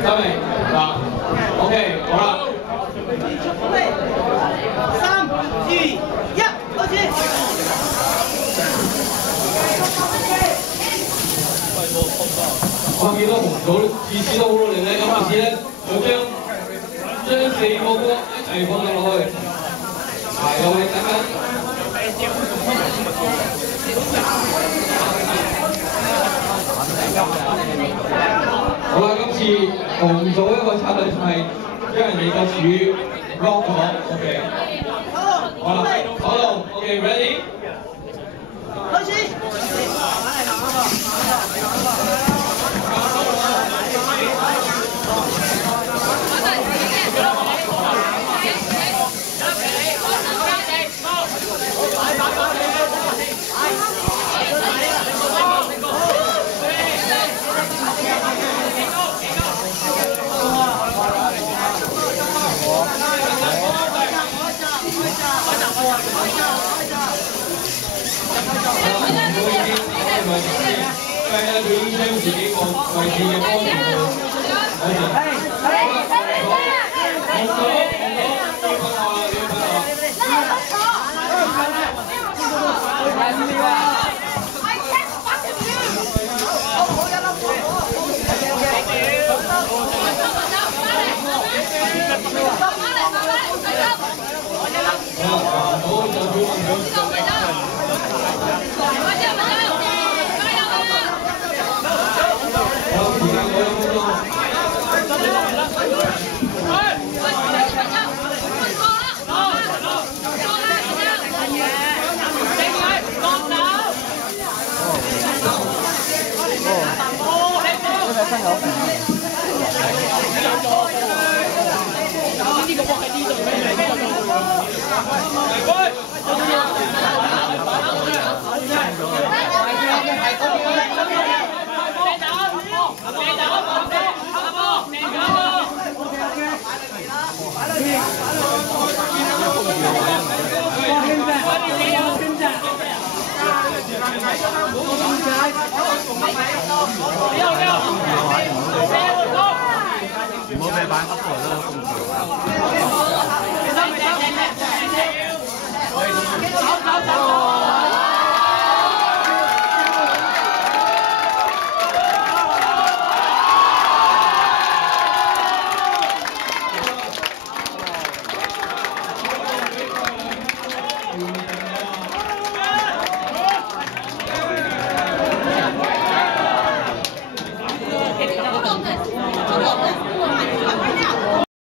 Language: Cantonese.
得未？嗱 ，OK， 好啦。準備，3、2、1，開始。我見到紅組次次都好努力咧，咁下次咧就將4個波一齊放咗落去。係，又係等緊。好啦，今次紅組一個策略係將人哋個柱 lock 咗 ，OK。好啦，跑動 ，OK，ready？ 開始。佢已經將自己個位置嘅方向唔好俾板黑台啦。